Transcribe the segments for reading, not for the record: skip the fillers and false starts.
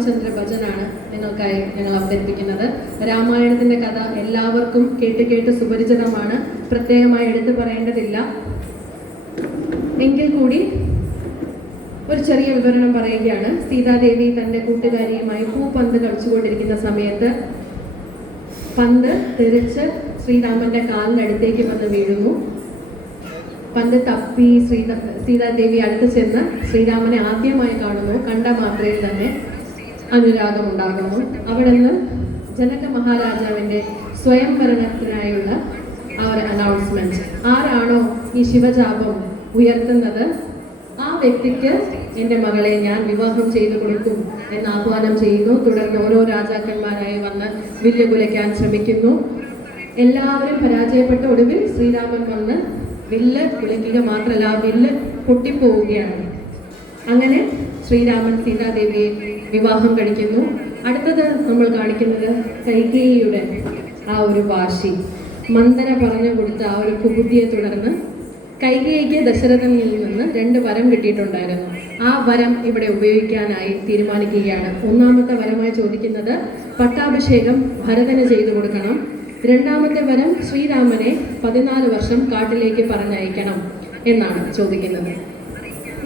രാമചന്ദ്ര ഭജനാണ് നിങ്ങൾക്കായി ഞങ്ങൾ അവതരിപ്പിക്കുന്നത്. രാമായണത്തിന്റെ കഥ എല്ലാവർക്കും കേട്ട് സുപരിചിതമാണ്, പ്രത്യേകമായി എടുത്തു പറയേണ്ടതില്ല. എങ്കിൽ കൂടി ഒരു ചെറിയ വിവരണം പറയുകയാണ്. സീതാദേവി തന്റെ കൂട്ടുകാരിയുമായി പൂപ്പന്ത് കളിച്ചുകൊണ്ടിരിക്കുന്ന സമയത്ത് പന്ത് തെറിച്ച് ശ്രീരാമന്റെ കാലിനടുത്തേക്ക് വന്ന് വീഴുന്നു. പന്ത് തപ്പി സീതാദേവി അടുത്ത് ചെന്ന് ശ്രീരാമനെ ആദ്യമായി കാണുന്നു. കണ്ട മാത്രയിൽ തന്നെ അനുരാഗം ഉണ്ടാകുന്നു. അവിടെ നിന്ന് ജനക മഹാരാജാവിന്റെ സ്വയംവരണത്തിനായുള്ള ആ ഒരു അനൗൺസ്മെന്റ്, ആരാണോ ഈ ശിവജാപം ഉയർത്തുന്നത് ആ വ്യക്തിക്ക് എൻ്റെ മകളെ ഞാൻ വിവാഹം ചെയ്തു കൊടുക്കും എന്ന് ആഹ്വാനം ചെയ്യുന്നു. തുടർന്ന് ഓരോ രാജാക്കന്മാരായി വന്ന് വില്ല് കുലയ്ക്കാൻ ശ്രമിക്കുന്നു. എല്ലാവരും പരാജയപ്പെട്ട ഒടുവിൽ ശ്രീരാമൻ വന്ന് വില്ല് കുലയ്ക്കുക മാത്രമല്ല, ആ വില്ല് പൊട്ടിപ്പോവുകയാണ്. അങ്ങനെ ശ്രീരാമൻ സീതാദേവിയെ വിവാഹം കഴിക്കുന്നു. അടുത്തത് നമ്മൾ കാണിക്കുന്നത് കൈകേയിയുടെ ആ ഒരു വാശി, മന്ദര പറഞ്ഞു കൊടുത്ത ആ ഒരു കുബുദ്ധിയെ തുടർന്ന് കൈകേയിക്ക് ദശരഥനിൽ നിന്ന് 2 വരം കിട്ടിയിട്ടുണ്ടായിരുന്നു. ആ വരം ഇവിടെ ഉപയോഗിക്കാനായി തീരുമാനിക്കുകയാണ്. ഒന്നാമത്തെ വരമായി ചോദിക്കുന്നത് പട്ടാഭിഷേകം ഭരതന് ചെയ്തു കൊടുക്കണം. രണ്ടാമത്തെ വരം ശ്രീരാമനെ 14 വർഷം കാട്ടിലേക്ക് പറഞ്ഞയക്കണം എന്നാണ് ചോദിക്കുന്നത്.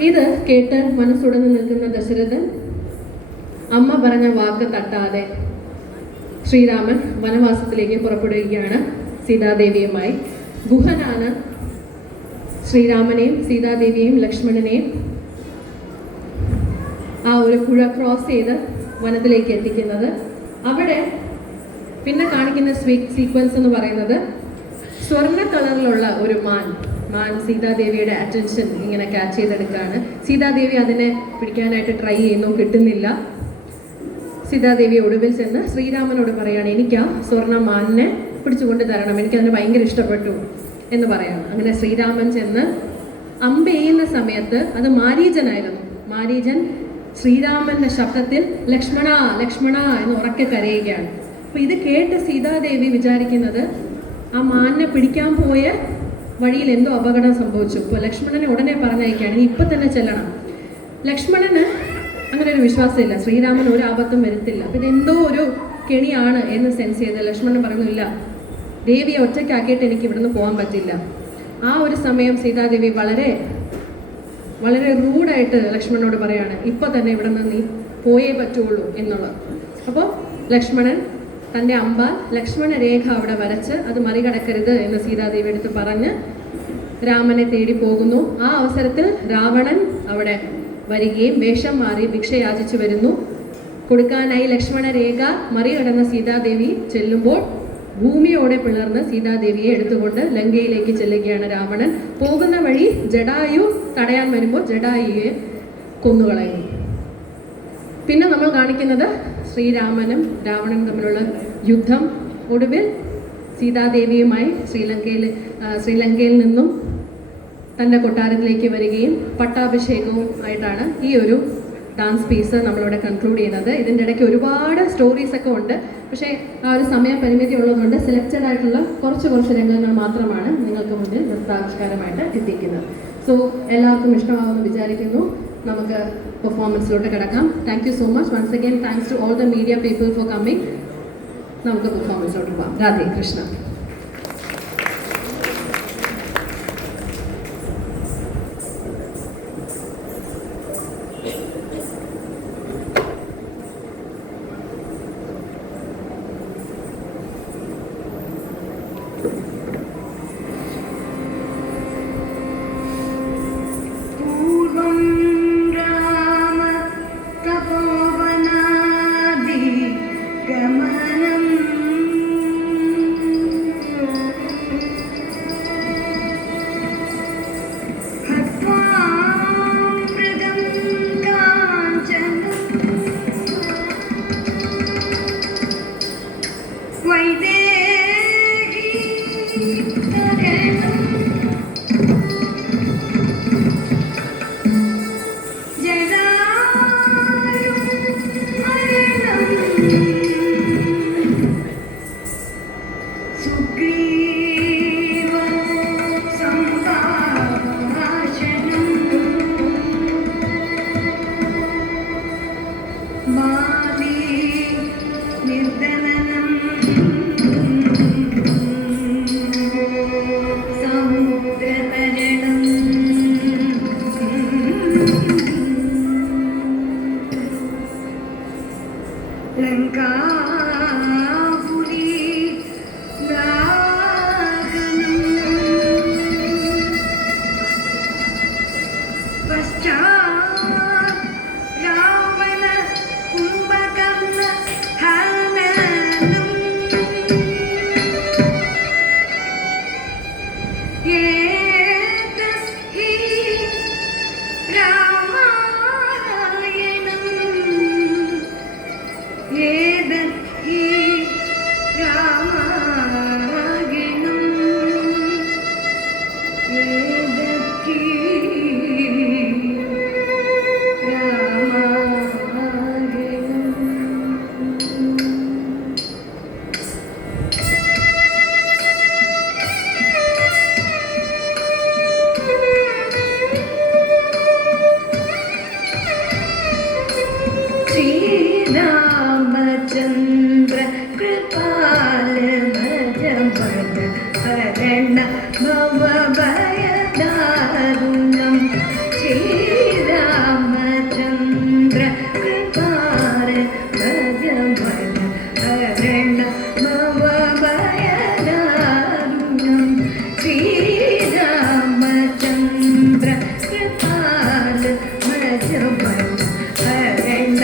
ഇത് കേട്ട് മനസ്സുടന്ന് നിൽക്കുന്ന ദശരഥൻ അമ്മ പറഞ്ഞ വാക്ക് തട്ടാതെ ശ്രീരാമൻ വനവാസത്തിലേക്ക് പുറപ്പെടുകയാണ് സീതാദേവിയുമായി. ഗുഹനാണ് ശ്രീരാമനെയും സീതാദേവിയെയും ലക്ഷ്മണനെയും ആ ഒരു പുഴ ക്രോസ് ചെയ്ത് വനത്തിലേക്ക് എത്തിക്കുന്നത്. അവിടെ പിന്നെ കാണിക്കുന്ന സീക്വൻസ് എന്ന് പറയുന്നത് സ്വർണ്ണ കളറിലുള്ള ഒരു മാൻ സീതാദേവിയുടെ അറ്റൻഷൻ ഇങ്ങനെ ക്യാച്ച് ചെയ്തെടുക്കുകയാണ്. സീതാദേവി അതിനെ പിടിക്കാനായിട്ട് ട്രൈ ചെയ്യുന്നു, കിട്ടുന്നില്ല. സീതാദേവി ഒടുവിൽ ചെന്ന് ശ്രീരാമനോട് പറയാണ്, എനിക്ക് ആ സ്വർണ്ണ മാനിനെ പിടിച്ചുകൊണ്ട് തരണം, എനിക്കതിന് ഭയങ്കര ഇഷ്ടപ്പെട്ടു എന്ന് പറയാണ്. അങ്ങനെ ശ്രീരാമൻ ചെന്ന് അമ്പ് ചെയ്യുന്ന സമയത്ത് അത് മാരീചനായിരുന്നു. മാരീചൻ ശ്രീരാമന്റെ ശബ്ദത്തിൽ ലക്ഷ്മണ ലക്ഷ്മണ എന്ന് ഉറക്കെ കരയുകയാണ്. അപ്പൊ ഇത് കേട്ട് സീതാദേവി വിചാരിക്കുന്നത് ആ മാനിനെ പിടിക്കാൻ പോയ വഴിയിൽ എന്തോ അപകടം സംഭവിച്ചു. ഇപ്പോൾ ലക്ഷ്മണനെ ഉടനെ പറഞ്ഞയക്കുകയാണ്, നീ ഇപ്പൊ തന്നെ ചെല്ലണം. ലക്ഷ്മണന് അങ്ങനെ ഒരു വിശ്വാസമില്ല, ശ്രീരാമൻ ഒരു ആപത്തും വരുത്തില്ല. അപ്പൊ ഇതെന്തോ ഒരു കെണിയാണ് എന്ന് സെൻസ് ചെയ്ത് ലക്ഷ്മണൻ പറയുന്നില്ല, ദേവിയെ ഒറ്റയ്ക്കാക്കിയിട്ട് എനിക്ക് ഇവിടുന്ന് പോകാൻ പറ്റില്ല. ആ ഒരു സമയം സീതാദേവി വളരെ വളരെ റൂഡായിട്ട് ലക്ഷ്മണനോട് പറയാണ്, ഇപ്പൊ തന്നെ ഇവിടെ നിന്ന് നീ പോയേ പറ്റുള്ളൂ എന്നുള്ളത്. അപ്പോൾ ലക്ഷ്മണൻ തൻ്റെ അമ്പാൽ ലക്ഷ്മണ രേഖ അവിടെ വരച്ച് അത് മറികടക്കരുത് എന്ന് സീതാദേവി എടുത്ത് പറഞ്ഞ് രാമനെ തേടി പോകുന്നു. ആ അവസരത്തിൽ രാവണൻ അവിടെ വരികയും വേഷം മാറി ഭിക്ഷ യാചിച്ചു വരുന്നു. കൊടുക്കാനായി ലക്ഷ്മണ രേഖ മറികടന്ന സീതാദേവി ചെല്ലുമ്പോൾ ഭൂമിയോടെ പിളർന്ന് സീതാദേവിയെ എടുത്തുകൊണ്ട് ലങ്കയിലേക്ക് ചെല്ലുകയാണ് രാവണൻ. പോകുന്ന വഴി ജടായു തടയാൻ വരുമ്പോൾ ജടായുയെ കൊന്നുകളയുന്നു. പിന്നെ നമ്മൾ കാണിക്കുന്നത് ശ്രീരാമനും രാവണനും തമ്മിലുള്ള യുദ്ധം. ഒടുവിൽ സീതാദേവിയുമായി ശ്രീലങ്കയിൽ നിന്നും തൻ്റെ കൊട്ടാരത്തിലേക്ക് വരികയും പട്ടാഭിഷേകവും ആയിട്ടാണ് ഈ ഒരു ഡാൻസ് പീസ് നമ്മളിവിടെ കൺക്ലൂഡ് ചെയ്യുന്നത്. ഇതിൻ്റെ ഇടയ്ക്ക് ഒരുപാട് സ്റ്റോറീസൊക്കെ ഉണ്ട്, പക്ഷേ ആ ഒരു സമയ പരിമിതി ഉള്ളതുകൊണ്ട് സെലക്റ്റഡ് ആയിട്ടുള്ള കുറച്ച് രംഗങ്ങൾ മാത്രമാണ് നിങ്ങൾക്ക് മുന്നിൽ നൃത്താവിഷ്കാരമായിട്ട് എത്തിക്കുന്നത്. സോ എല്ലാവർക്കും ഇഷ്ടമാകുമെന്ന് വിചാരിക്കുന്നു. നമുക്ക് പെർഫോമൻസിലോട്ട് കിടക്കാം. Thank you so much once again. Thanks to all the media people for coming. നമുക്ക് പെർഫോമൻസിലോട്ട് പോകാം. രാധേ കൃഷ്ണ. Ma श्रीरामचन्द्र कृपाल भज मन हरण भवभयदारुणं श्रीरामचन्द्र कृपाल भज मन हरण भवभयदारुणं श्रीरामचन्द्र कृपाल भज मन हरण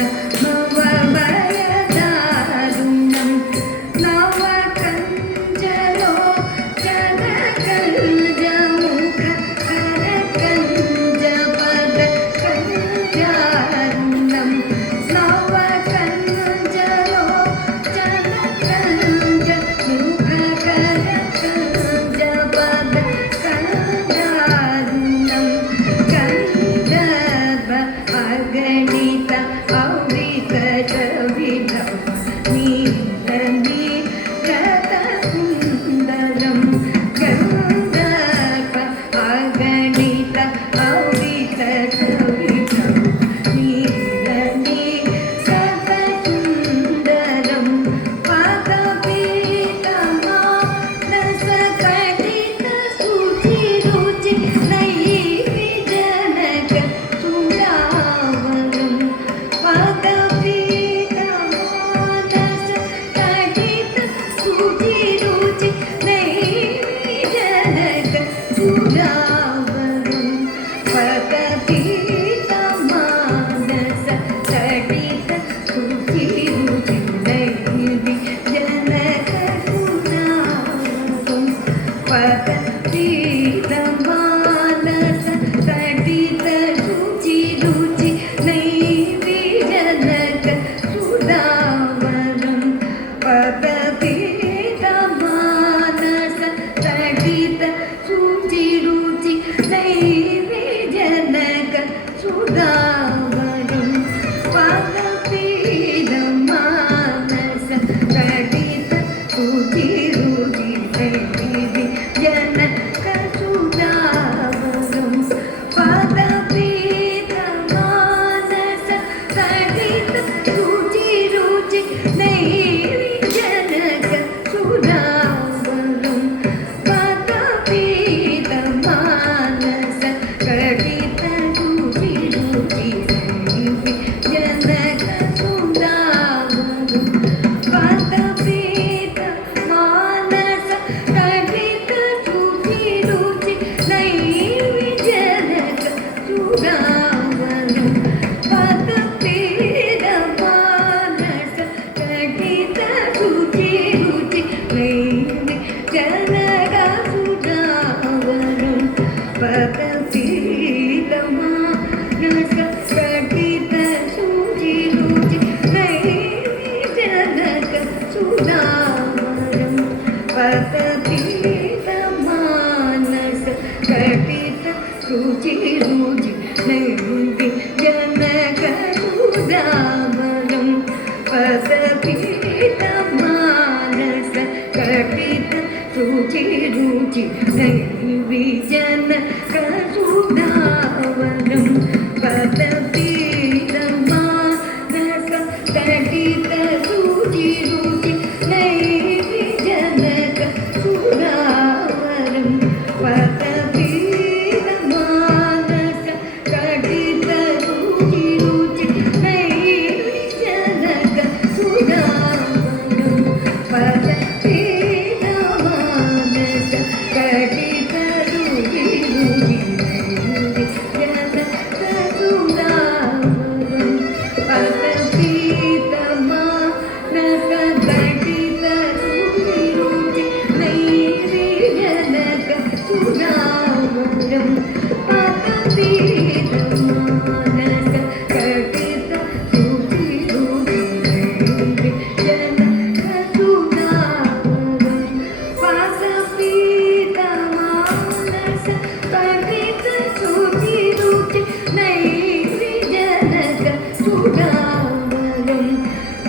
Thank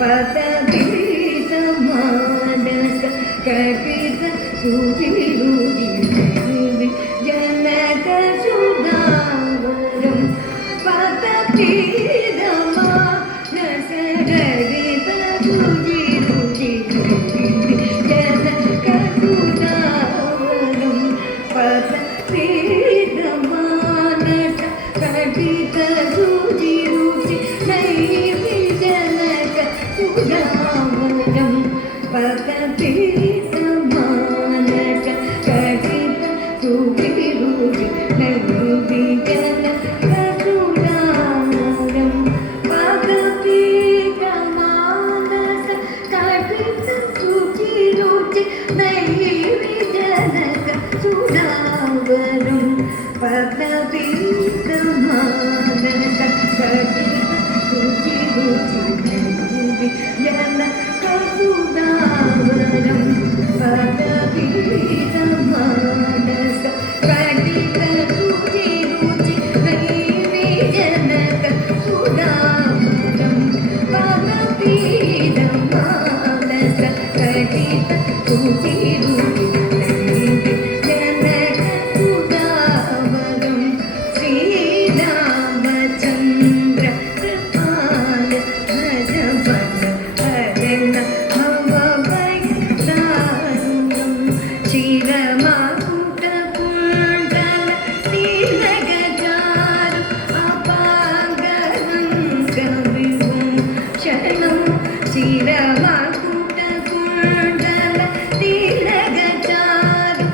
पतपीतमानस कटित सुचिरुचि जनक सुधावरं पतपीतमानस कटित सुचिरुचि जनक सुधावरं पतपीतमानस कटित सुचिरुचि जनक सुधावरं पतपीतमानस कटित सुचिरुचि जनक सुधावरं पतपीतमानस कटित सुचिरुचि जनक सुधावरं पतपीतमानस कटित सुचिरुचि जनक सुधावरं पतपीतमानस कटित सुचिरुचि जनक सुधावरं पतपीतमानस कटित सुचिरुचि जनक सुधावरं श्रीरामचन्द्र कृपाल भजवन हरण भवभयदारुणं क्षीरमकुटकुण्डल तिलकचारु अपाङ्गविभूषणं क्षीरमकुटकुण्डल तिलकचारु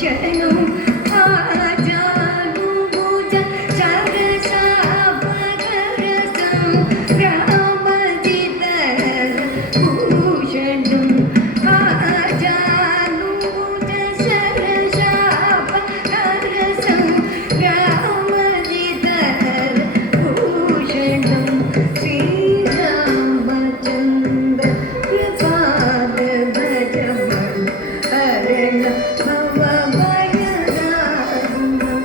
अपाङ्गविभूषणं आजानुभुज सरसापकरसं रामजितभूषणं आजानुभुज सरसापकरसं रामजितभूषणं श्रीरामचन्द्र कृपाल भजवन हरण भवभयदारुणं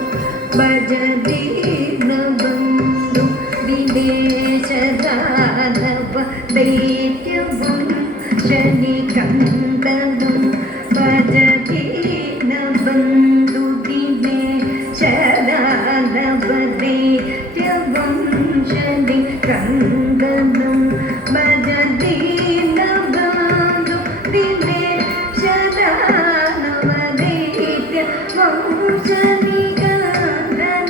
भज दीनबन्धु दिनेशदानव दैत्यवं शनिकन्दनं भज दीनबन्धु दिनेशदानव दैत्यवं शनिकन्दनं भज दीनबन्धु दिनेशदानव दैत्यवं शनिकन्दनं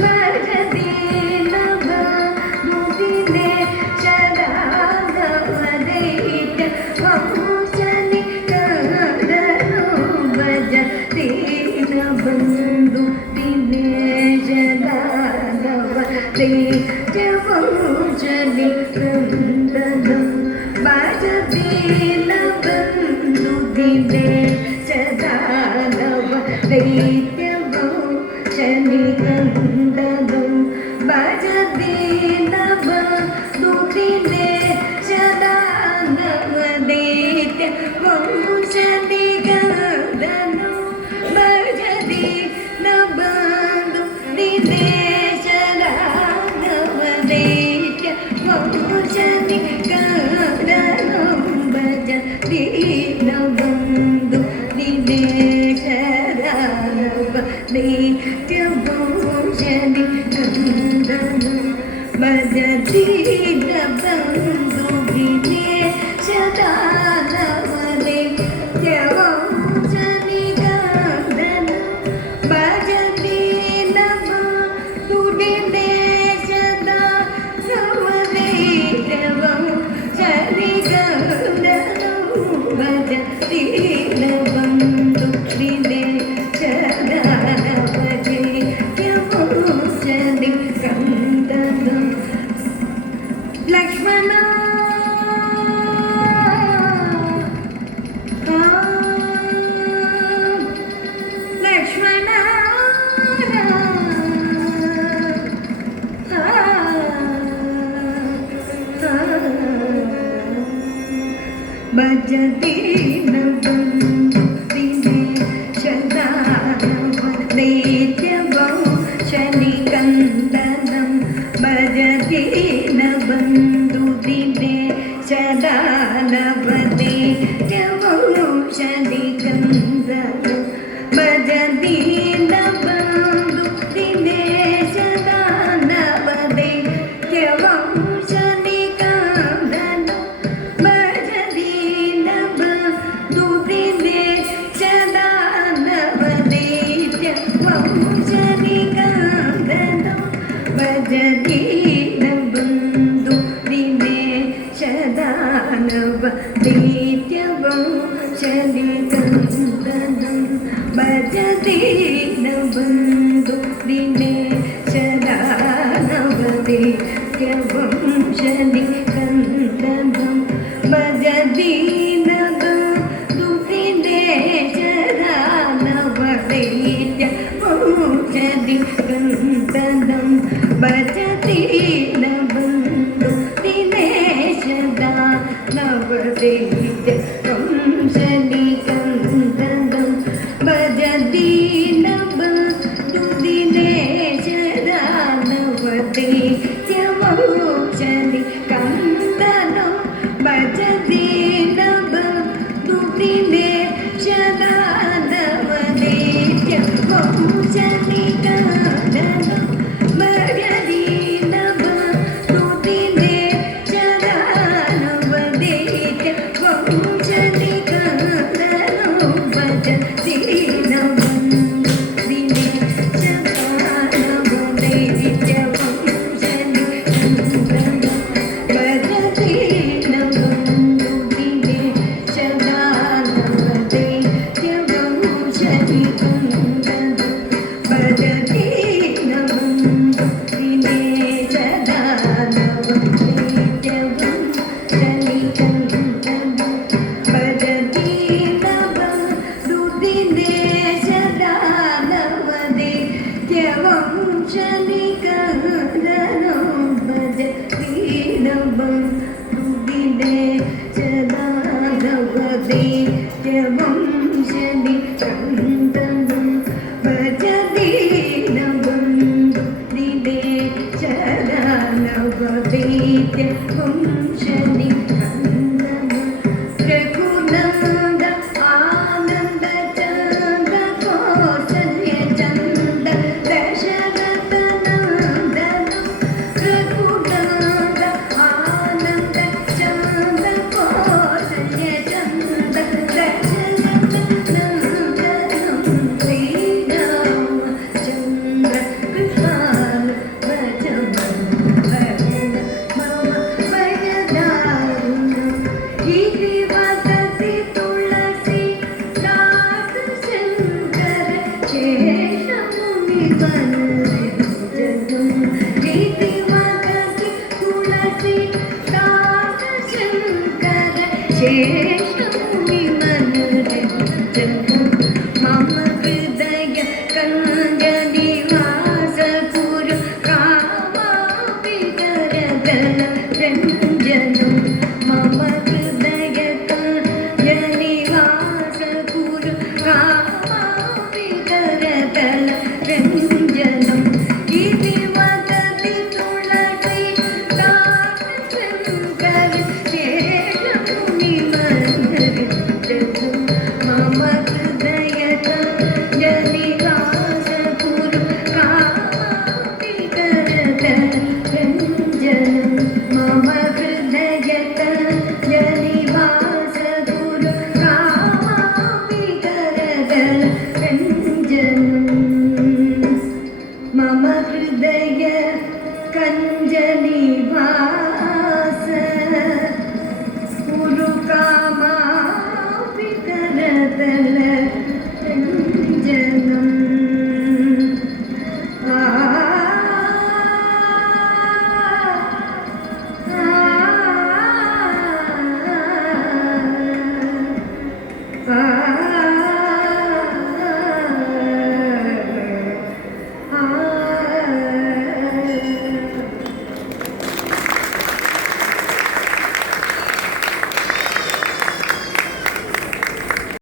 भज दीनबन्धु दिनेशदानव दैत्यवं शनिकन्दनं भज दीनबन्धु दिनेशदानव दैत्यवं शनिकन्दनं भज दीनबन्धु दिनेशदानव दैत्यवं शनिकन्दनं भज दीनबन्धु दिनेशदानव दैत्यवं शनिकन्दनं भज दीनबन्धु दिनेशदानव दैत्यवं शनिकन्दनं भज दीनबन्धु दिनेशदानव दैत्यवं शनिकन्दनं भज दीनबन्धु दिनेशदानव दैत्यवं शनिकन्दनं भज दीनबन्धु दिनेशदानव दैत्यवं शनिकन्दनं भज दीनबन्धु दिनेशदानव दैत्यवं शनिकन्दनं लक्ष्मण लक्ष्मण भज दीनबन्धु दिनेशदानव दैत्यवं शनिकन्दनं ഭജതീനബന്ധു ദിനേശദാനവദേ യവൗഷധികന്ധരം ഭജതീനബന്ധു ദിനേശദാനവദേ യവൗഷധികന്ധരം ഭജതീനബന്ധു ദിനേശദാനവദേ യവൗഷധികന്ധരം ഭജതീനബന്ധു ദിനേശദാനവദീത്യവം ശലികന്ധനം ഭജതീനബന്ധു ദിനേശദാനവദീത്യവം ശലികന്ധനം ഭജതീനബന്ധു ദിനേശദാനവദീത്യവം ശലികന്ധനം ഭജതീനബന്ധു ദിനേശദാനവദീത്യവം ശലികന്ധനം ഭജതീനബന്ധു ദിനേശദാനവദീത്യവം ശലികന്ധനം ഭജതീനബന്ധു ദിനേശദാനവദീത്യവം ശലികന്ധനം ഭജതീനബന്ധു ദിനേശദാനവദീത്യവം ശലികന്ധനം ഭജതീനബന്ധു ദിനേശദാനവദീത്യവം ശലികന്ധനം ഭജതീനബന്ധു ദിനേശദാനവദീത്യവം ശലികന്ധനം ഭജതീനബന്ധു ദിനേശദാനവദീത്യവം ശലികന്ധനം ഭജതീനബന്ധു ദിനേശദാനവദീത്യവം ശലികന്ധനം ഭജതീനബന്ധു ദിനേശദാനവദീത്യവം ശലികന്ധനം ഭജതീനബന്ധു ദിനേശദാനവദീത്യവം ശലികന്ധനം രഘുനന്ദ ആനന്ദ ചന്ദ കൗസല്യ ചന്ദ ദശരഥ നന്ദനം രഘുനന്ദ ആനന്ദ ചന്ദ കൗസല്യ ചന്ദ ദശരഥ നന്ദനം ശ്രീരാമചന്ദ്ര കൃഷ്ണാൻ ഭജമൻ ഭജന മമ ഭജദാരുണം ഗിരി വദതി തുളസി ദാസ ശങ്കര ശേഷമുനി വന്ദനം ഗിരി വദതി തുളസി ദാസ ശങ്കര ശേഷമുനി വന്ദനം മമ ഹൃദയ കഞ്ജനിവാസ ഗുരു കാമാവികരദല രഞ്ജനം മമ ഹൃദയ കഞ്ജനിവാസ ഗുരു കാമാവികരദല രഞ്ജനം ഗിരി വദതി തുളസി ദാസ ശങ്കര ശേഷമുനി വന്ദനം മമ ഹൃദയ കഞ്ജനിവാസ ഗുരു കാമാവികരദല രഞ്ജനം മമ ഹൃദയ കഞ്ജനിവാസ ഗുരു കാമാവികരദല രഞ്ജനം മമ ഹൃദയ കഞ്ജനിവാസ ഗുരു കാമാവികരദല